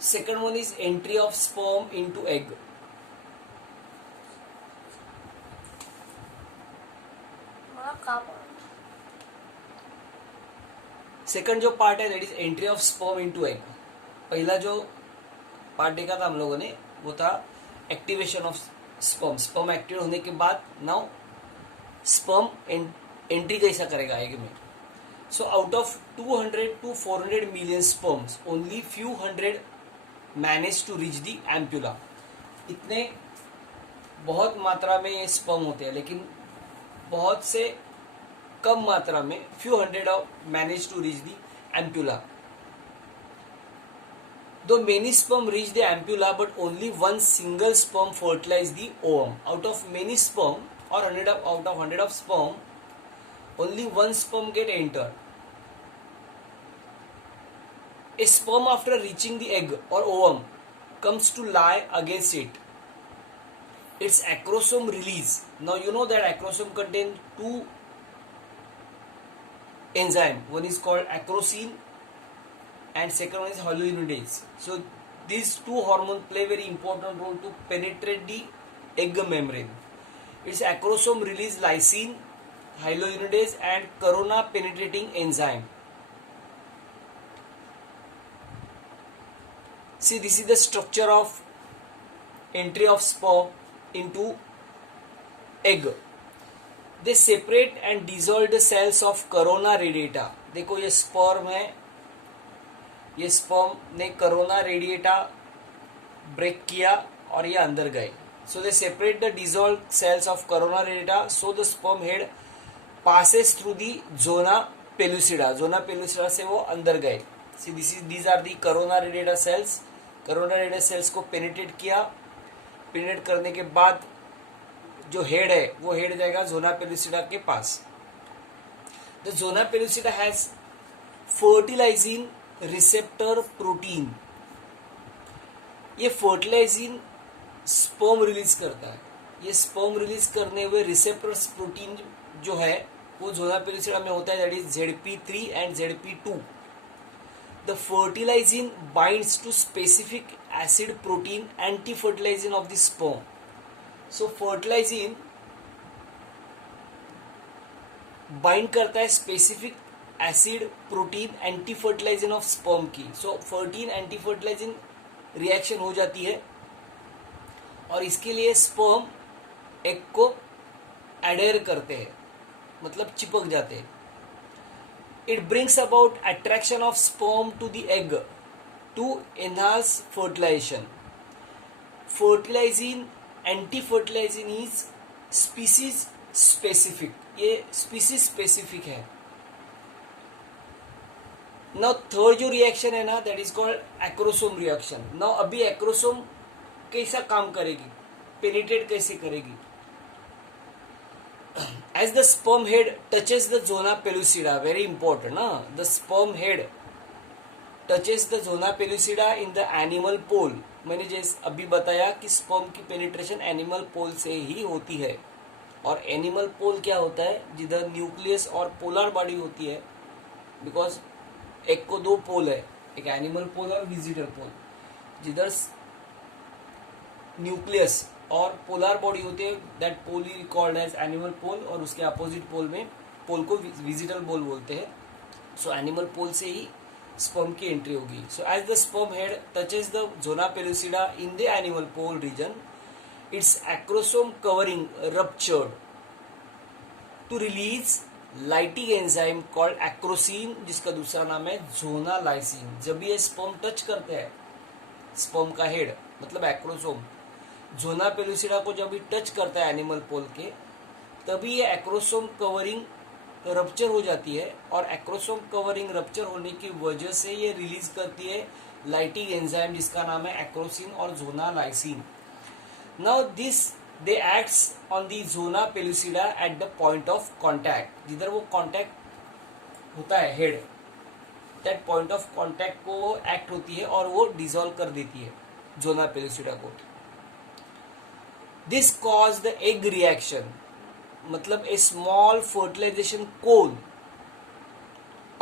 Second one is entry of sperm into egg. Second जो part है that is entry of sperm into egg. पहला जो part देखा था हम लोगों ने वो था activation of sperm. Sperm activate होने के बाद नाउ स्पर्म एंट्री कैसा करेगा एग में. So out of 200 to 400 million sperms only few hundred manage to reach the ampulla. इतने बहुत मात्रा में ये स्पर्म होते हैं लेकिन बहुत से कम मात्रा में few hundred manage to reach the ampulla. Though many sperm reach the ampulla, but only one single sperm fertilize the ovum. Out of many sperm or out of 100 of sperm, only one sperm get entered. A sperm after reaching the egg or ovum comes to lie against it. Its acrosome release. Now you know that acrosome contains two enzymes. One is called acrosine and second one is hyaluronidase. So these two hormones play very important role to penetrate the egg membrane. Its acrosome release lysine, hyaluronidase and corona penetrating enzyme. See, this is the structure of entry of sperm into egg. They separate and dissolve the cells of corona radiata. देखो ये sperm है, ये sperm ने corona radiata break किया और ये अंदर गए. So they separate the dissolved cells of corona radiata. So the sperm head passes through the zona pellucida. Zona pellucida से वो अंदर गए. See, these are the corona radiata cells. corona radiata cells को पेनिट्रेट किया. Penetrate करने के बाद जो हेड है वो हेड जाएगा जोना पेलुसिडा के पास. The zona pellucida has fertilising receptor protein. ये फर्टिलाइजिंग स्पर्म रिलीज करता है. ये स्पर्म रिलीज करने हुए रिसेप्टर प्रोटीन जो है वो जोना पेलुसिडा में होता है, that is ZP3 and ZP2. The fertilizing binds to specific acid protein anti-fertilizing of the sperm. So fertilizing bind करता है specific acid protein anti-fertilizing of sperm की. So fertin anti-fertilizing reaction हो जाती है और इसके लिए sperm egg को adhere करते हैं, मतलब चिपक जाते हैं. It brings about attraction of sperm to the egg to enhance fertilization. Fertilizing anti-fertilizing is species specific. ये species specific है. Now third जो reaction है ना, that is called acrosome reaction. Now अभी acrosome कैसा काम करेगी, penetrate कैसे करेगी. As the sperm head touches the zona pellucida, very important, na? The sperm head touches the zona pellucida in the animal pole. मैंने जैसे अभी बताया कि sperm की penetration animal pole से ही होती है. और animal pole क्या होता है, जिधर न्यूक्लियस और पोलर बॉडी होती है. बिकॉज एक को दो पोल है, एक एनिमल पोल और विजिटर पोल. जिधर न्यूक्लियस और पोलर बॉडी होते हैं, दैट पोल ही कॉल्ड एज एनिमल पोल. और उसके अपोजिट पोल में पोल को विजिटल पोल बोलते हैं. सो एनिमल पोल से ही स्पर्म की एंट्री होगी. So as the sperm head touches the zona pellucida in the animal pole region, its acrosome covering ruptured to release lighting enzyme called acrosin, जिसका दूसरा नाम है जोना लाइसिन. जब ये स्पर्म टच करते हैं स्पर्म का हेड मतलब एक्रोसोम जोना पेलुसिडा को जब भी टच करता है एनिमल पोल के, तभी ये एक्रोसोम कवरिंग रप्चर हो जाती है. और एक्रोसोम कवरिंग रप्चर होने की वजह से ये रिलीज करती है लाइटिंग एंजाइम जिसका नाम है एक्रोसिन और zona lysin. Now this they acts on the zona pellucida at the point of contact. जिधर वो कॉन्टैक्ट होता है head, that point of contact को एक्ट होती है और वो डिसॉल्व कर देती है जोना पेलुसिडा को. This caused the egg reaction. मतलब a small fertilization cone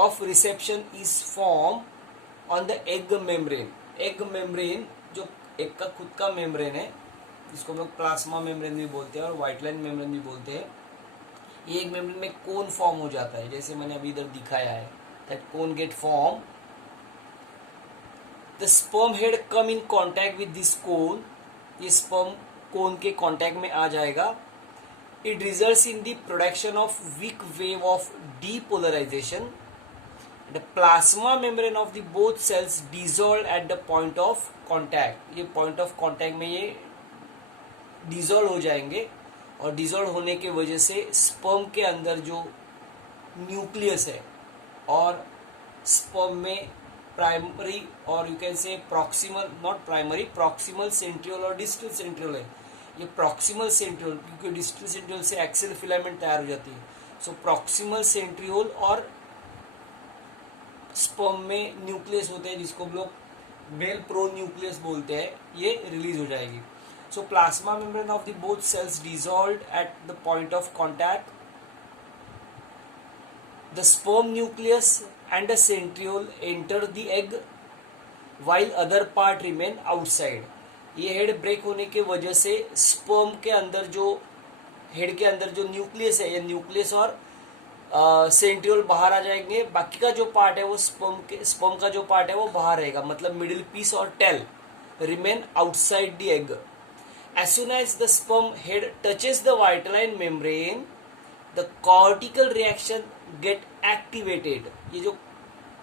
of reception is formed on the egg membrane. Egg membrane, जो एग का खुद का मेम्ब्रेन है, जिसको हम लोग प्लाज्मा मेम्ब्रेन भी बोलते हैं और व्हाइट लाइन मेम्ब्रेन भी बोलते हैं, ये एक मेम्ब्रेन में कोन फॉर्म हो जाता है, जैसे मैंने अभी इधर दिखाया है, that cone get form, the sperm head come in contact with this cone, ये स्पर्म कोन के कॉन्टैक्ट में आ जाएगा, it results in the production of weak wave of depolarisation, the plasma membrane of the both cells dissolve at the point of contact, ये point of contact में ये dissolve हो जाएंगे, और डिसॉल्व होने के वजह से स्पर्म के अंदर जो न्यूक्लियस है, और स्पर्म में प्राइमरी और you can say proximal, not primary, proximal centriole और डिस्टल सेंट्रियोल है, ये प्रॉक्सिमल सेंट्रियोल, क्योंकि डिस्टल सेंट्रियोल से एक्सेल फिलामेंट तैयार हो जाती है, सो प्रॉक्सिमल सेंट्रियोल और स्पर्म में न्यूक्लियस होते हैं, जिसको हम लोग मेल प्रो न्यूक्लियस बोलते हैं, ये रिलीज हो जाएगी. So plasma membrane of the both cells dissolved at the point of contact. The sperm nucleus and the centriole enter the egg while other part remain outside. ये head break होने के वजह से स्पर्म के अंदर जो हेड के अंदर जो न्यूक्लियस है, ये न्यूक्लियस और सेंट्रियोल बाहर आ जाएंगे, बाकी का जो पार्ट है वो स्पर्म का जो पार्ट है वो बाहर रहेगा, मतलब मिडिल पीस और tail remain outside the egg. As soon as the sperm head touches the vitelline membrane, the cortical reaction get activated. ये जो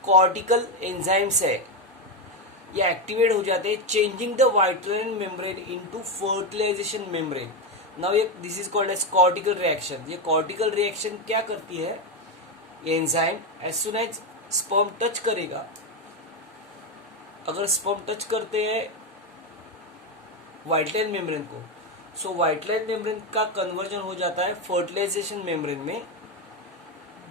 cortical enzymes है, ये activate हो जाते हैं, changing the vitelline membrane into fertilization membrane. Now this is called as cortical reaction. ये cortical reaction क्या करती है, ये enzyme as soon as sperm touch करेगा, अगर sperm touch करते हैं व्हाइट लाइन मेम्ब्रेन को, सो व्हाइट लाइन मेम्ब्रेन का कन्वर्जन हो जाता है फर्टिलाइजेशन मेम्ब्रेन में,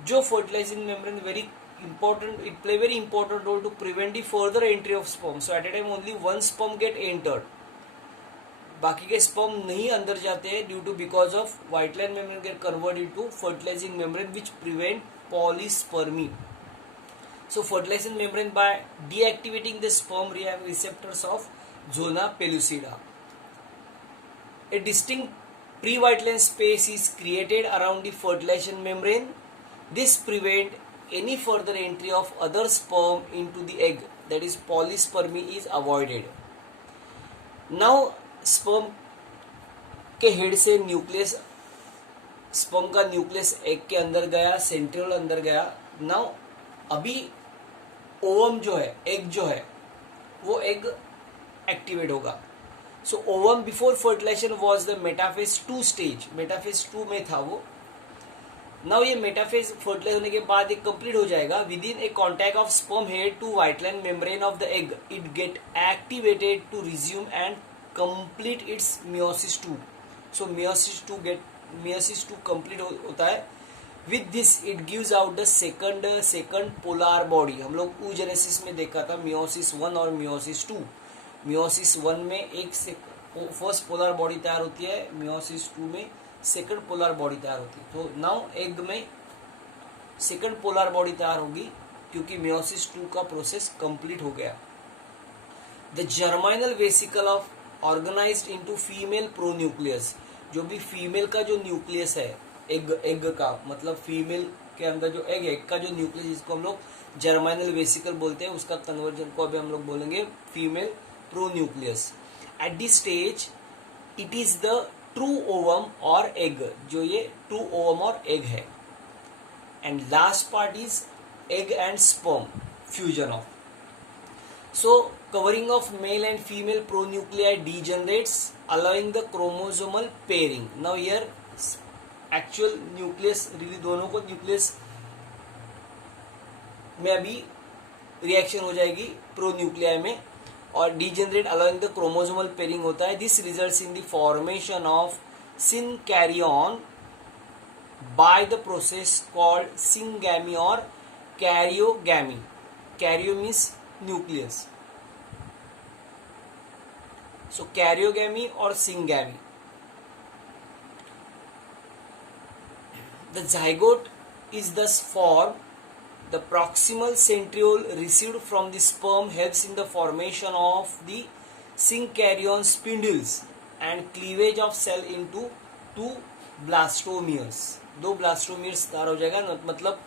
जो fertilising membrane very important, it play very important role to prevent the further entry of sperm. So at a time only one sperm get entered, बाकी के sperm नहीं अंदर जाते हैं due to because of white line membrane get convert into fertilising membrane which prevent polyspermy. So fertilising membrane by deactivating the sperm receptors of zona pellucida. A distinct pre-vitelline space is created around the fertilization membrane. This prevents any further entry of other sperm into the egg, that is polyspermy is avoided. Now sperm के head से nucleus, sperm का nucleus egg के अंदर गया, centriole अंदर गया. Now अभी ovum जो है, एग जो है, वो एग एक्टिवेट होगा. So ovum before fertilisation was the metaphase 2 stage, metaphase 2 में था वो. नाउ ये मेटाफेज फर्टिलाइज होने के बाद एक कंप्लीट हो जाएगा. Within a contact of sperm head to white line membrane of the egg, it get activated to resume and complete its meiosis 2. So meiosis 2 complete होता है. With this it gives out the second polar body. हम लोग oogenesis में देखा था meiosis 1 और meiosis 2. Meiosis 1 में एक से फर्स्ट पोलर बॉडी तैयार होती है, मियोसिस 2 में सेकंड पोलर बॉडी तैयार होती है. तो नाउ एग में सेकंड पोलर बॉडी तैयार होगी क्योंकि मियोसिस 2 का प्रोसेस कंप्लीट हो गया. The germinal vesicle of organised into female pronucleus. जो भी फीमेल का जो न्यूक्लियस है एग का, मतलब फीमेल के अंदर जो एग का जो न्यूक्लियस, जिसको हम लोग जर्माइनल वेसिकल बोलते हैं, उसका कन्वर्जन को अभी हम लोग बोलेंगे female pronucleus. At this stage it is the true ovum और एग, जो ये ट्रू ओवम और एग है. And last part is egg and sperm fusion of. So covering of male and female pronuclei degenerates, allowing the chromosomal pairing. Now here actual nucleus, really दोनों को nucleus में अभी reaction हो जाएगी pronuclei में, और degenerate allowing the chromosomal pairing होता है. This results in the formation of सिनकैरियन by the process called syngamy और कैरियोगैमी. कैरियो मीन्स न्यूक्लियस, सो कैरियोगैमी और syngamy. The zygote is thus formed. the proximal centriole received from the sperm helps in the formation of the syncaryon spindles and cleavage of cell into two blastomeres. दो blastomeres तैयार हो जाएगा, मतलब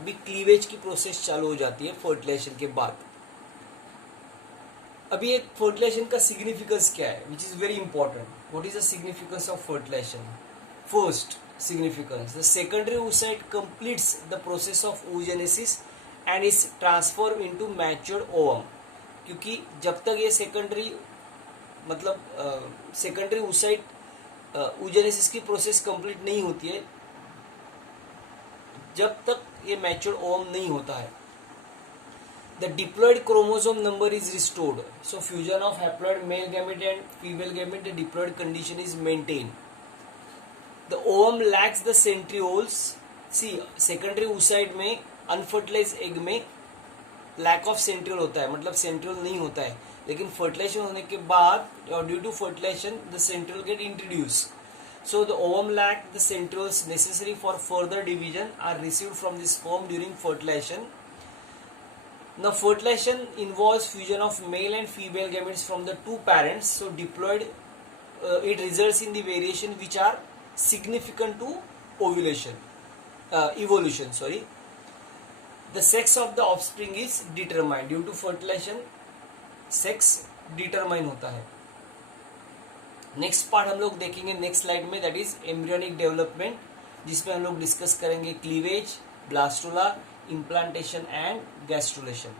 अभी cleavage की process चालू हो जाती है फर्टिलाइजेशन के बाद. अभी एक फर्टिलाइजेशन का सिग्निफिकेंस क्या है, which is very important. What is the significance of fertilization? First significance, the secondary oocyte completes the process of oogenesis and is transformed into matured ovum. क्योंकि जब तक ये सेकेंडरी मतलब सेकेंडरी oocyte oogenesis की process complete नहीं होती है, जब तक ये मैच्योर्ड ओवम नहीं होता है. The diploid chromosome number is restored. So fusion of haploid male gamete and female gamete, the diploid condition is maintained. The ovum lacks the centrioles. See, secondary oocyte में unfertilized egg में lack of centriole होता है, मतलब centriole नहीं होता है. लेकिन fertilization होने के बाद or due to fertilization the centriole get introduced. So the ovum lack the centrioles necessary for further division are received from the sperm during fertilization. Now fertilization involves fusion of male and female gametes from the two parents. So diploid it results in the variation which are significant to ovulation, evolution. Sorry, the sex of the offspring is determined due to fertilization. Sex determine होता है. Next part हम लोग देखेंगे next slide में, that is embryonic development, जिसमें हम लोग discuss करेंगे cleavage, blastula, implantation and gastrulation.